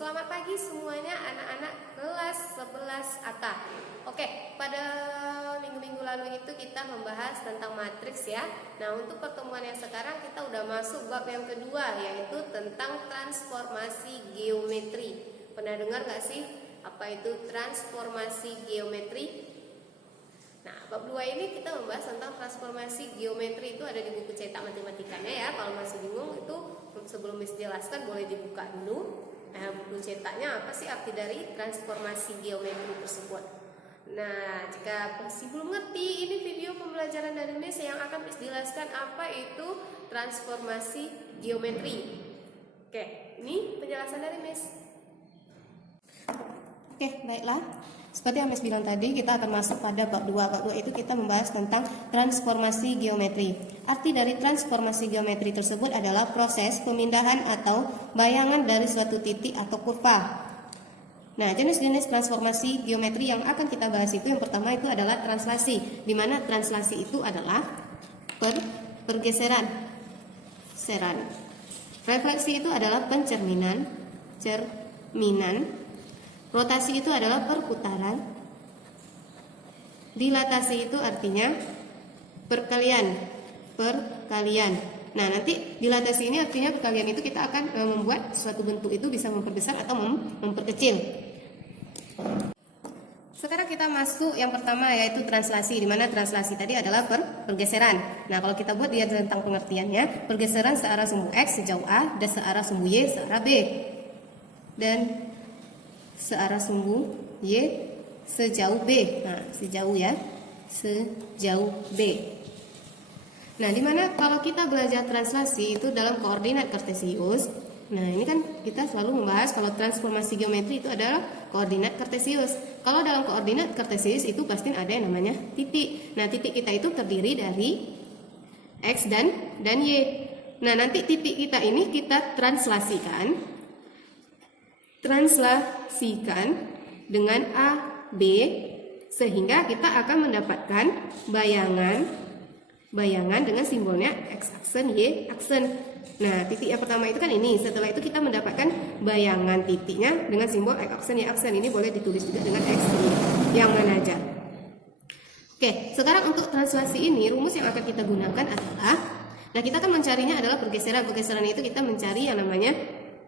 Selamat pagi semuanya anak-anak kelas 11 AK. Oke, pada minggu-minggu lalu itu kita membahas tentang matriks ya. Nah, untuk pertemuan yang sekarang kita udah masuk bab yang kedua, yaitu tentang transformasi geometri. Pernah dengar gak sih apa itu transformasi geometri? Nah, bab 2 ini kita membahas tentang transformasi geometri. Itu ada di buku cetak matematikanya ya. Kalau masih bingung itu sebelum Miss jelaskan boleh dibuka dulu. Nah, buku cetaknya apa sih arti dari transformasi geometri tersebut? Nah, jika masih belum ngerti, ini video pembelajaran dari Miss yang akan Miss jelaskan apa itu transformasi geometri. Oke, ini penjelasan dari Miss. Oke, baiklah. Seperti yang Miss bilang tadi, kita akan masuk pada bab 2. Bab 2 itu kita membahas tentang transformasi geometri. Arti dari transformasi geometri tersebut adalah proses pemindahan atau bayangan dari suatu titik atau kurva. Nah, jenis-jenis transformasi geometri yang akan kita bahas itu yang pertama itu adalah translasi, di mana translasi itu adalah pergeseran. Refleksi itu adalah pencerminan, rotasi itu adalah perputaran. Dilatasi itu artinya perkalian. Nah, nanti dilatasi ini artinya perkalian itu kita akan membuat suatu bentuk itu bisa memperbesar atau memperkecil. Sekarang kita masuk yang pertama yaitu translasi, di mana translasi tadi adalah pergeseran. Nah, kalau kita buat dia tentang pengertiannya, pergeseran searah sumbu X sejauh A dan searah sumbu Y searah B. Dan searah sumbu Y sejauh B. Nah, sejauh B. Nah, dimana kalau kita belajar translasi itu dalam koordinat kartesius. Nah, ini kan kita selalu membahas kalau transformasi geometri itu adalah koordinat kartesius. Kalau dalam koordinat kartesius itu pasti ada yang namanya titik. Nah, titik kita itu terdiri dari X dan Y. Nah, nanti titik kita ini kita translasikan dengan A, B, sehingga kita akan mendapatkan bayangan dengan simbolnya X aksen, Y aksen. Nah, titik yang pertama itu kan ini. Setelah itu kita mendapatkan bayangan titiknya dengan simbol X aksen, Y aksen. Ini boleh ditulis juga dengan X, yang mana aja. Oke, sekarang untuk translasi ini rumus yang akan kita gunakan adalah, nah, kita akan mencarinya adalah pergeseran. Pergeseran itu kita mencari yang namanya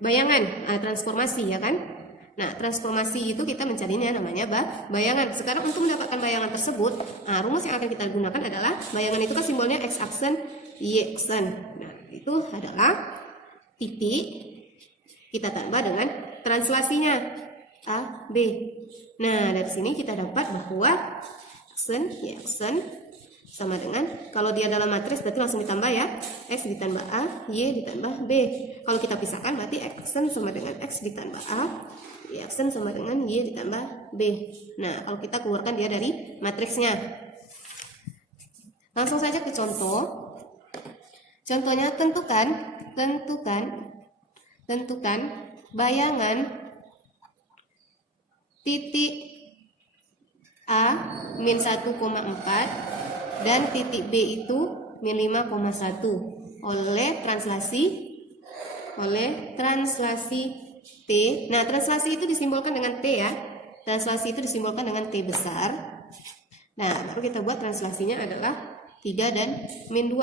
bayangan, transformasi ya kan. Nah, transformasi itu kita mencarinya namanya bayangan. Sekarang untuk mendapatkan bayangan tersebut, rumus yang akan kita gunakan adalah bayangan itu kan simbolnya X aksen, Y aksen. Nah, itu adalah titik kita tambah dengan translasinya A, B. Nah, dari sini kita dapat bahwa aksen, Y aksen sama dengan, kalau dia dalam matriks berarti langsung ditambah ya, X ditambah A, Y ditambah B. Kalau kita pisahkan berarti X aksen sama dengan X ditambah A, Y aksen sama dengan Y ditambah B. Nah, kalau kita keluarkan dia dari matriksnya, langsung saja ke contoh. Contohnya tentukan bayangan titik A min 1,4 dan titik B itu min 5,1 oleh translasi T. Nah, translasi itu disimbolkan dengan T ya. Translasi itu disimbolkan dengan T besar. Nah, baru kita buat translasinya adalah 3 dan min 2.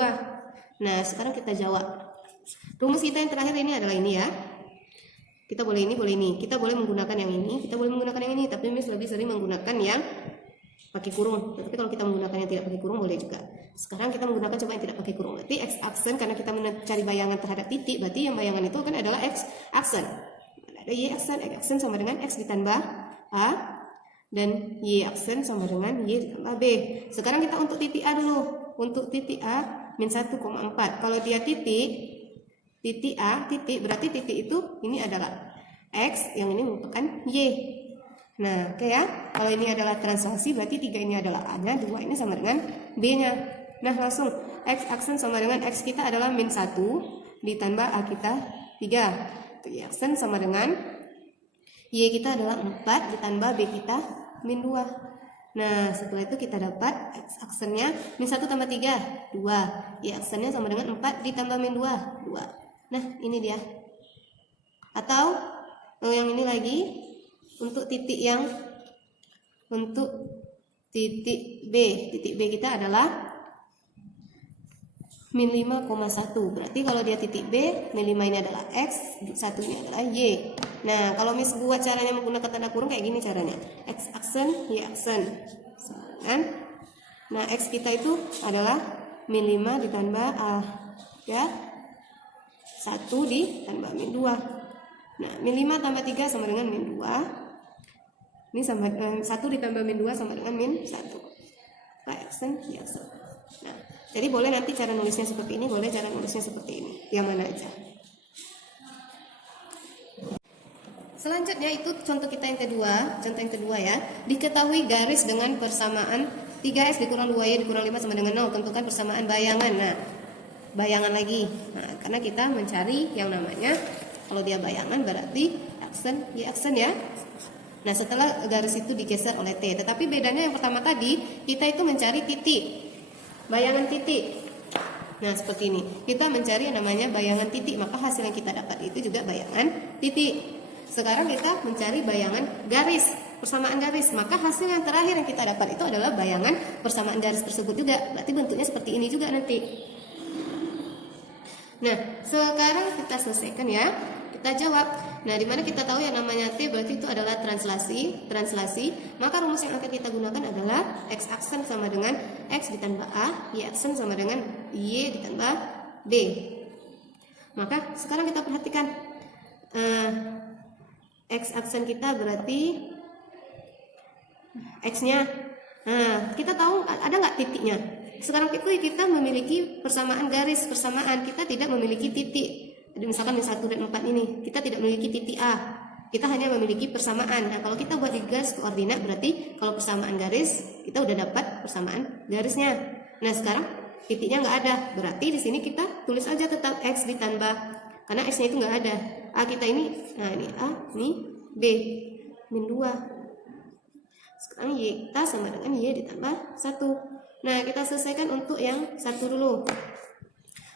Nah, sekarang kita jawab. Rumus kita yang terakhir ini adalah ini ya. Kita boleh ini, boleh ini. Kita boleh menggunakan yang ini, kita boleh menggunakan yang ini. Tapi Miss lebih sering menggunakan yang pakai kurung. Tapi kalau kita menggunakan yang tidak pakai kurung boleh juga. Sekarang kita menggunakan coba yang tidak pakai kurung. Berarti X aksen, karena kita mencari bayangan terhadap titik, berarti yang bayangan itu kan adalah X aksen. Ada Y aksen, X aksen sama dengan X ditambah A, dan Y aksen sama dengan Y ditambah B. Sekarang kita untuk titik A dulu. Untuk titik A min 1,4. Kalau dia titik A, titik, berarti titik itu ini adalah X, yang ini merupakan Y. Nah, oke ya. Kalau ini adalah translasi, berarti 3 ini adalah A-nya, 2 ini sama dengan B-nya. Nah, langsung X aksen sama dengan X kita adalah min 1 ditambah A kita 3. Y aksen sama dengan Y kita adalah 4 ditambah B kita min 2. Nah, setelah itu kita dapat X aksennya min 1 tambah 3, 2. Y aksennya sama dengan 4 ditambah min 2, 2. Nah, ini dia. Atau yang ini lagi untuk titik B. Titik B kita adalah min 5,1. Berarti kalau dia titik B, min 5 ini adalah X, 1 ini adalah Y. Nah, kalau Miss buat caranya menggunakan tanda kurung kayak gini caranya. X aksen, Y aksen. Nah, X kita itu adalah min 5 ditambah A. Ya. 1 ditambah min 2. Nah, min 5 tambah 3 sama dengan min 2. Ini sama 1 ditambah min 2 sama dengan min 1. X aksen, Y aksen. Nah, jadi boleh nanti cara nulisnya seperti ini, boleh cara nulisnya seperti ini, yang mana aja. Selanjutnya itu contoh kita yang kedua, contoh yang kedua ya. Diketahui garis dengan persamaan 3x dikurang 2y dikurang 5 sama dengan 0. Tentukan persamaan bayangan. Nah, bayangan lagi. Nah, karena kita mencari yang namanya, kalau dia bayangan berarti aksen, y aksen ya. Nah, setelah garis itu digeser oleh t. Tetapi bedanya yang pertama tadi, kita itu mencari titik. Bayangan titik. Nah, seperti ini. Kita mencari yang namanya bayangan titik, maka hasil yang kita dapat itu juga bayangan titik. Sekarang kita mencari bayangan garis, persamaan garis, maka hasil yang terakhir yang kita dapat itu adalah bayangan persamaan garis tersebut juga. Berarti bentuknya seperti ini juga nanti. Nah, sekarang kita selesaikan ya. Kita jawab. Nah, dimana kita tahu yang namanya T berarti itu adalah translasi. Maka rumus yang akan kita gunakan adalah X aksen sama dengan X ditambah A, Y aksen sama dengan Y ditambah B. Maka sekarang kita perhatikan X aksen kita berarti X-nya. Nah, kita tahu ada nggak titiknya? Sekarang itu kita memiliki persamaan garis, persamaan. Kita tidak memiliki titik. Jadi misalkan 1 dan 4 ini, kita tidak memiliki titik A. Kita hanya memiliki persamaan. Nah, kalau kita buat di garis koordinat berarti kalau persamaan garis, kita udah dapat persamaan garisnya. Nah, sekarang titiknya nggak ada. Berarti di sini kita tulis aja tetap X ditambah, karena X-nya itu nggak ada. A kita ini, nah ini A, ini B, min 2. Sekarang Y kita sama dengan Y ditambah 1. Nah, kita selesaikan untuk yang 1 dulu.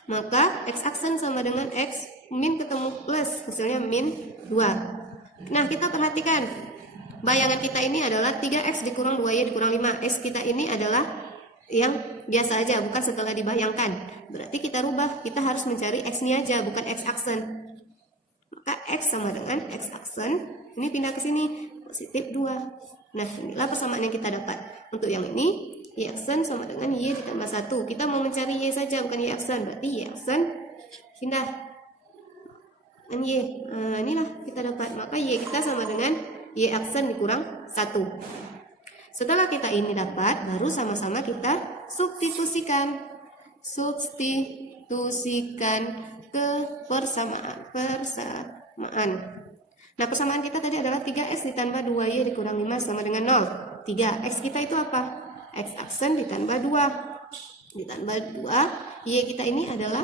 Maka X aksen sama dengan X min ketemu plus, hasilnya min 2. Nah, kita perhatikan bayangan kita ini adalah 3X dikurang 2Y dikurang 5. X kita ini adalah yang biasa aja, bukan setelah dibayangkan. Berarti kita rubah, kita harus mencari X-nya aja, bukan X aksen. Maka X sama dengan X aksen, ini pindah ke sini, positif 2. Nah, inilah persamaan yang kita dapat. Untuk yang ini, Y aksen sama dengan Y ditambah 1. Kita mau mencari Y saja, bukan Y aksen. Berarti Y aksen pindah dengan Y. Nah, inilah kita dapat. Maka Y kita sama dengan Y aksen dikurang 1. Setelah kita ini dapat, baru sama-sama kita substitusikan ke persamaan. Nah, persamaan kita tadi adalah 3X ditambah 2Y dikurang 5 sama dengan 0. 3X kita itu apa? X aksen ditambah 2. Ditambah 2, Y kita ini adalah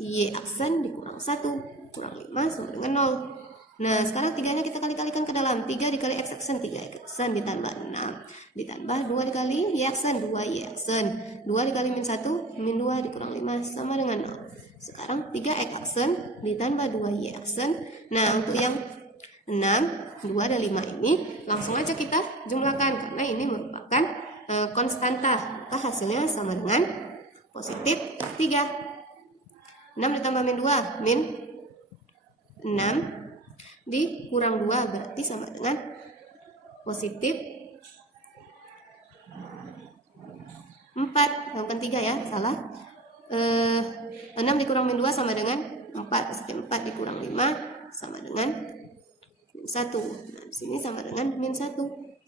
Y aksen dikurang 1. Kurang 5 sama dengan 0. Nah, sekarang 3-nya kita kali-kalikan ke dalam. 3 dikali X aksen, 3X aksen ditambah 6. Ditambah 2 dikali Y aksen, 2Y aksen. 2 dikali min 1, min 2 dikurang 5 sama dengan 0. Sekarang 3X aksen ditambah 2Y aksen. Nah, untuk yang 6, 2 dan 5 ini langsung aja kita jumlahkan karena ini merupakan konstanta. Maka hasilnya sama dengan positif 3. 6 ditambah min 2, min 6 dikurang 2 berarti sama dengan positif 4. Bukan 3 ya, salah. 6 dikurang min 2 sama dengan 4. Positif 4 dikurang 5 sama dengan min 1. Nah, di sini sama dengan min 1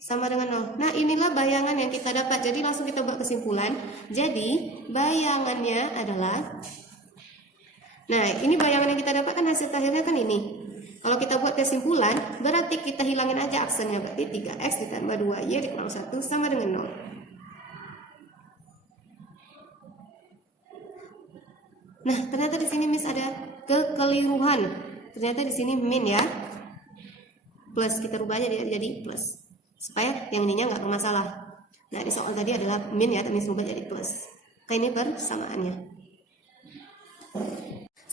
sama dengan 0. Nah, inilah bayangan yang kita dapat. Jadi langsung kita buat kesimpulan. Jadi bayangannya adalah, nah ini bayangan yang kita dapat kan hasil akhirnya kan ini. Kalau kita buat kesimpulan, berarti kita hilangin aja aksennya. Berarti 3X ditambah 2Y dikurang 1 sama dengan 0. Nah, ternyata di sini Miss ada kekeliruan. Ternyata di sini min ya. Plus, kita rubah aja jadi plus. Supaya yang ininya nggak bermasalah. Nah, di soal tadi adalah min ya, tapi Miss rubah jadi plus. Kayak ini persamaannya.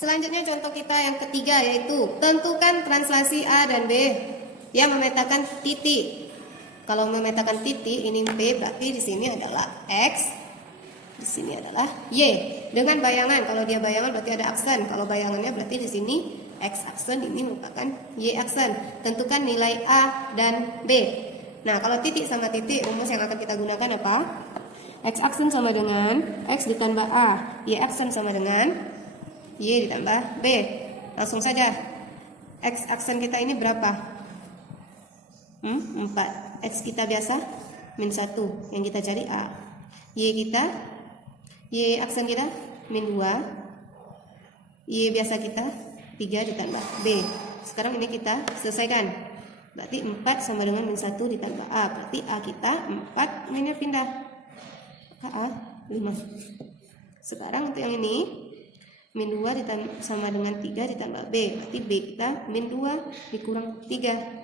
Selanjutnya contoh kita yang ketiga yaitu tentukan translasi A dan B yang memetakan titik. Kalau memetakan titik ini B, berarti di sini adalah X, di sini adalah Y. Dengan bayangan, kalau dia bayangan berarti ada aksen. Kalau bayangannya berarti di sini X aksen, ini merupakan Y aksen. Tentukan nilai A dan B. Nah, kalau titik sama titik, rumus yang akan kita gunakan apa? X aksen sama dengan X ditambah A, Y aksen sama dengan Y ditambah B. Langsung saja. X aksen kita ini berapa? 4. X kita biasa min 1. Yang kita cari A. Y aksen kita min 2. Y biasa kita 3 ditambah B. Sekarang ini kita selesaikan. Berarti 4 sama dengan min 1 ditambah A. Berarti A kita 4, minnya pindah. A 5. Sekarang untuk yang ini min 2 sama dengan 3 ditambah B. Berarti B kita min 2 dikurang 3.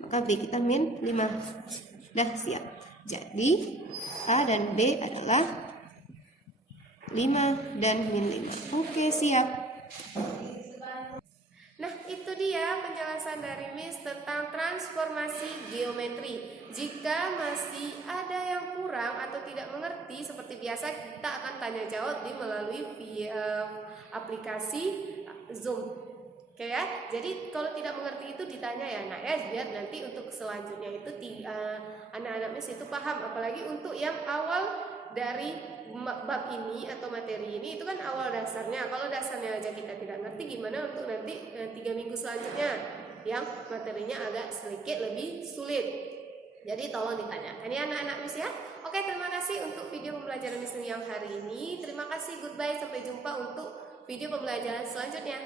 Maka B kita min 5. Dah siap. Jadi A dan B adalah 5 dan min 5. Oke, siap. Nah, itu dia penjelasan dari Miss tentang transformasi geometri. Jika masih ada yang kurang atau tidak mengerti, seperti biasa kita akan tanya jawab melalui via aplikasi Zoom. Oke ya. Jadi kalau tidak mengerti itu ditanya ya, nak ya, biar nanti untuk selanjutnya itu anak-anak Miss itu paham. Apalagi untuk yang awal dari bab ini atau materi ini, itu kan awal dasarnya. Kalau dasarnya aja kita tidak ngerti, gimana untuk nanti 3 minggu selanjutnya yang materinya agak sedikit lebih sulit. Jadi tolong ditanyakan ya anak-anak Miss ya. Oke, terima kasih untuk video pembelajaran Miss yang hari ini. Terima kasih, goodbye, sampai jumpa untuk video pembelajaran selanjutnya.